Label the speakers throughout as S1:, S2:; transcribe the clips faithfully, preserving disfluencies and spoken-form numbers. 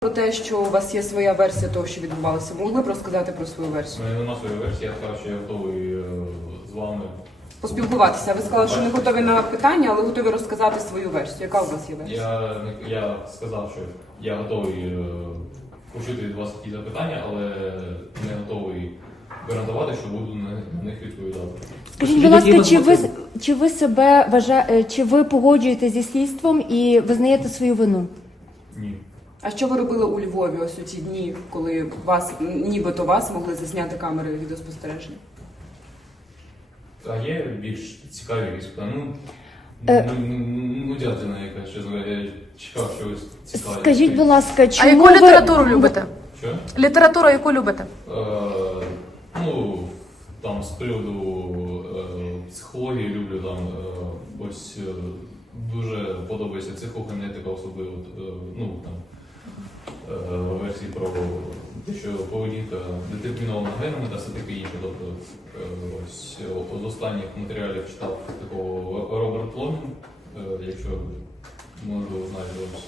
S1: Про те, що у вас є своя версія того, що відбувалося, могли б розказати про свою версію?
S2: У мене нема своєї версії, я сказав, що я готовий е, з вами.
S1: Поспілкуватися. Ви сказали, що не готові на питання, але готові розказати свою версію. Яка у вас є версія?
S2: Я, не- я сказав, що я готовий е, почути від вас якісь запитання, але не готовий гарантувати, що буду на на них відповідати.
S3: Скажіть, будь ласка, чи ви чи ви себе вважаєте, чи ви погоджуєтеся зі слідством і визнаєте свою вину?
S2: Ні.
S1: А що ви робили у Львові ось у ті дні, коли вас, нібито вас могли засняти камери відеоспостереження?
S2: А є більш цікаві якісь питання? Ну,
S3: Е.
S2: ну, ну, ну дядина якась, що я чекав чогось цікавого.
S3: Скажіть, будь ласка,
S4: А
S3: чому
S4: яку
S3: ви...
S4: літературу любите?
S2: Що?
S4: Літературу яку любите?
S2: Е, ну, там з приводу е, психології люблю там е, ось е, дуже подобається психогенетика, особливо е, ну там е, версії про те, що поведінка детермінована генами та все таке інше. Тобто е, ось з останніх матеріалів читав такого Роберт Ломін, е, якщо можливо знаєте ось.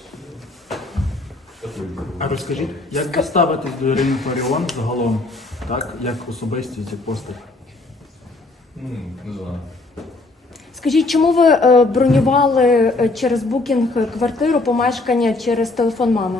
S5: А розкажіть, як ви ставитесь до Ірини Фаріон загалом, так, як особистість, як постать?
S2: Ну, не знаю.
S3: Скажіть, чому ви е, бронювали е, через букінг квартиру, помешкання через телефон мами?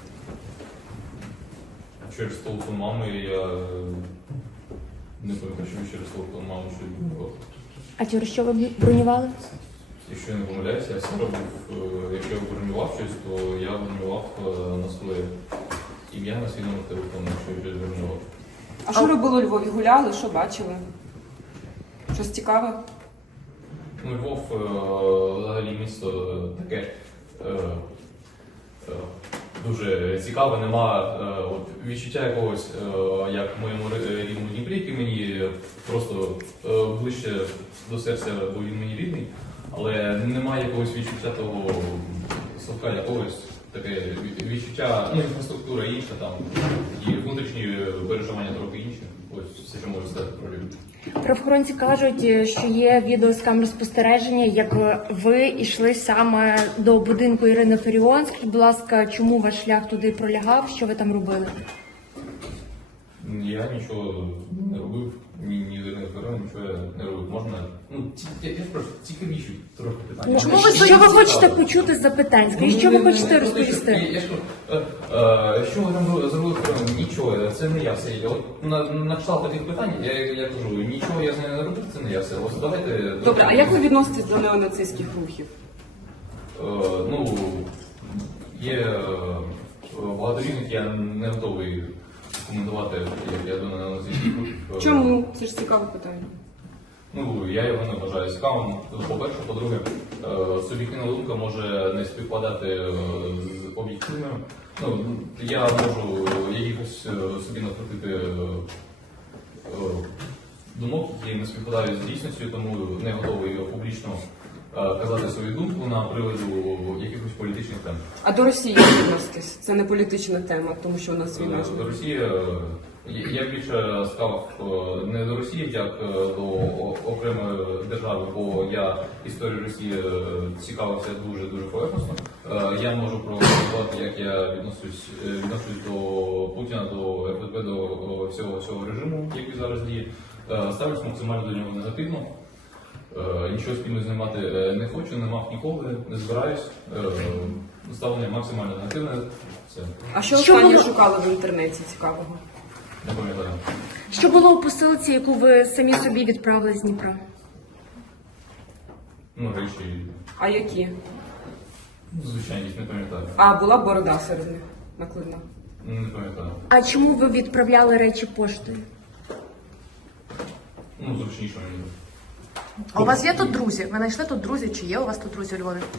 S2: Через телефон мами я е, не пам'ятаю, що через телефон мами щось було.
S3: А через що ви бронювали?
S2: Якщо я не помиляюся, я все робив, е, якщо я бронював щось, то я бронював е, на своє ім'я на свій номер телефону, якщо я щось бронював.
S1: А що робили у Львові? Гуляли? Що бачили? Щось цікаве?
S2: Ну, Львов е, взагалі місто таке е, е, дуже цікаве, нема е, от, відчуття якогось, е, як в моєму ри- рідному Дніпрі, який мені просто е, ближче до серця, бо він мені рідний, але немає якогось відчуття того совка якогось, таке ві- відчуття, ну, інфраструктура інша, там, і внутрішні переживання трохи інші. Ось все, що можу сказати про Львів.
S3: Правоохоронці кажуть, що є відео з камер спостереження, як ви йшли саме до будинку Ірини Фаріон. Скажіть, будь ласка, чому ваш шлях туди пролягав? Що ви там робили?
S2: Я нічого не робив, ні, ні не вибирав, нічого я не робив. Можна. Ну, ці- я, я ж просто цікавіші трохи питання.
S3: Ну,
S4: Чому ви
S3: що ви хочете
S2: цікаво?
S3: почути з запитань?
S2: Ну,
S3: Скажіть, що
S2: не-
S3: ви
S2: не-
S3: хочете
S2: не про те, що-
S3: розповісти?
S2: Я, я ж кажу, е, е, що ви там зробили? Нічого, це не я все. Я от на, на кшталт таких питань, я, я кажу, нічого я з нею не робив, це не я все. Ось давайте.
S1: Добре, а як ви відноситесь до неонацистських рухів?
S2: Е, ну, є е, багато різних, я не готовий коментувати, як я думаю, на цих групах.
S1: Чому? Це ж цікаве питання.
S2: Ну, я його не вважаю цікавим. По-перше, по-друге, е, суб'єктивна думка може не співпадати е, з об'єктивною. Ну, я можу якихось е, собі накрутити е, е, думок, які не співпадають з дійсністю, тому не готовий публічно е, казати свою думку на приводу якихось політичних тем.
S1: А до Росії як відноситесь? Це не політична тема, тому що у нас війна.
S2: До Росії е, я більше став е, не до Росії, як е, до о- окремої держави, бо я історію Росії е, цікавився дуже дуже поверхносно. Е, Я можу прокоментувати, як я відношусь е, відношусь до Путіна, до еф ес бе, до е, всього цього режиму, який зараз діє. Е, Ставлюсь максимально до нього негативно. Е, Нічого спільно знімати е, не хочу, не мав ніколи, не збираюсь. Е, Ставлення максимально негативне. Все.
S1: А що
S3: Що
S1: останнє
S3: було?
S1: шукали в інтернеті цікавого?
S2: Не пам'ятаю.
S3: Що було у посилці, яку ви самі собі відправили з Дніпра?
S2: Ну, речі,
S1: А які?
S2: ну, звичайно, їх не пам'ятаю.
S1: А була борода серед них накладна.
S2: Ну, Не пам'ятаю.
S3: А чому ви відправляли речі поштою?
S2: Ну, зручніше мені.
S4: А у вас є тут друзі? Ви знайшли тут друзі? Чи є у вас тут друзі у Львові?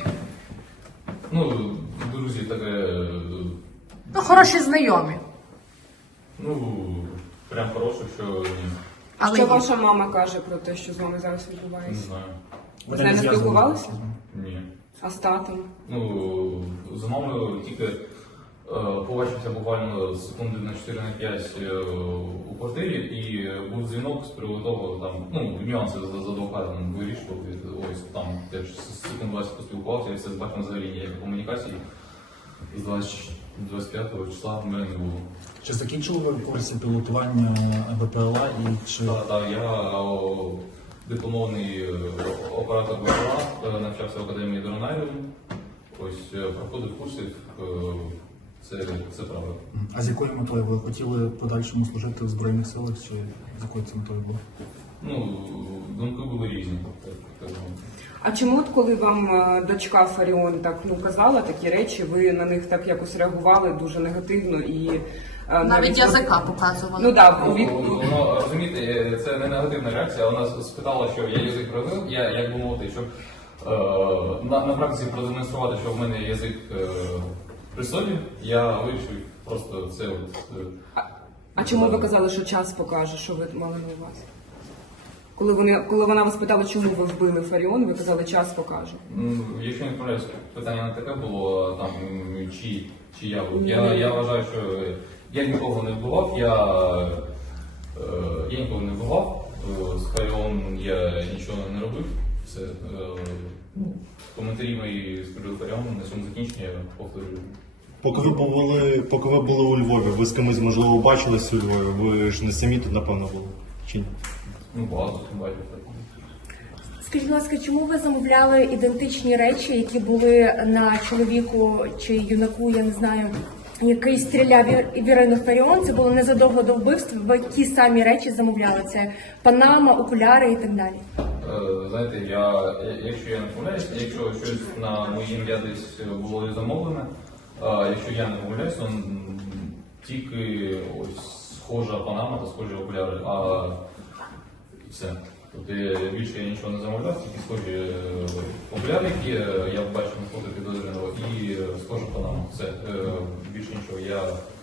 S2: Ну, друзі, таке. е,
S4: Ну, хороші знайомі.
S2: Ну, прям хороше, що ні.
S4: Але
S1: що
S4: є.
S1: ваша мама каже про те, що з вами зараз
S2: Не
S1: відбувається?
S2: знаю.
S1: Ви з нею не
S5: зв'язані
S1: спілкувалися?
S5: з ним?
S2: Ні.
S1: А з татом?
S2: Ну, з мамою тільки е, побачився буквально секунди на чотири на п'ять е, у квартирі, і був дзвінок з приводу того, там, ну, нюанси з, з адвокатом вирішував. і Ось там теж секунд двадцять поспілкувався, і все з батьком взагалі ніякої комунікації. З двадцять двадцять п'ятого числа в мене не було.
S5: Чи закінчили ви курси пілотування БПЛА і чи
S2: Так, так, я о, дипломований е, оператор БПЛА, е, навчався в академії Доронайду. Ось е, проходив курси, е, це, це правда.
S5: а з якою метою ви хотіли в подальшому служити в Збройних силах, чи з якою це метою було?
S2: Ну, думки були різні. Так, так,
S1: А чому, от коли вам е, дочка Фаріон так ну казала такі речі, ви на них так якось реагували дуже негативно і е,
S4: Навіть язика показували.
S1: Ну так,
S2: Ну,
S1: від...
S2: воно, розумієте, це не негативна реакція. Вона спитала, що я язик розвив, я як би мовити, щоб е, на, на практиці продемонструвати, що в мене язик е, при собі, я вирішив просто це от. е,
S1: А, а чому ви казали, що час покаже, що ви мали на увазі? Коли вони, коли вона вас питала, чому ви вбили Фаріон, ви казали, час покаже.
S2: Ну, якщо не помиляюсь, питання не таке було там чи, чи я був. Я, я вважаю, що я нікого не вбивав, я, е, я нікого не вбивав, е, з Фаріон я нічого не робив. Все. Е, коментарі мої з приводу Фаріон на цьому закінченні я повторюю.
S6: Поки ви були, поки ви були у Львові, ви з кимось, можливо, бачились у Львові, ви ж не самі тут, напевно, були. Чи ні?
S2: Ну, багато бачив так.
S3: Скажіть, будь ласка, чому ви замовляли ідентичні речі, які були на чоловіку чи юнаку, я не знаю, який стріляв в Ірину Фаріон? Це було незадовго до вбивства. Ви ті самі речі замовляли. Це панама, окуляри і так далі.
S2: Е, Знаєте, я, я- якщо я не помиляюсь, якщо щось на моє ім'я десь було замовлене, а якщо я не помиляюсь, то м, тільки ось схожа панама та схожі окуляри, а і все. Тобто я- більше я нічого не замовляв, тільки схожі е, окуляри, які е, я бачив на фото підозрюваного, і е, схожа панама. Все. Е, Більше нічого я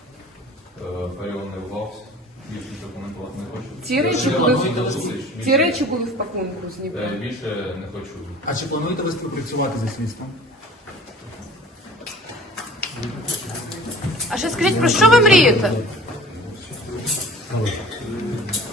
S2: е, Фаріон не вбався. Більше нічого коментувати не хочу.
S1: Ці речі
S2: Я
S1: були,
S2: вам всіх до зустріч.
S1: ці
S2: Більше-
S1: речі були в пакунку з Дніпра.
S2: Е, Більше не хочу.
S5: А чи плануєте ви співпрацювати зі слідством?
S4: А ще скажіть, про що ви мрієте?
S5: Добре.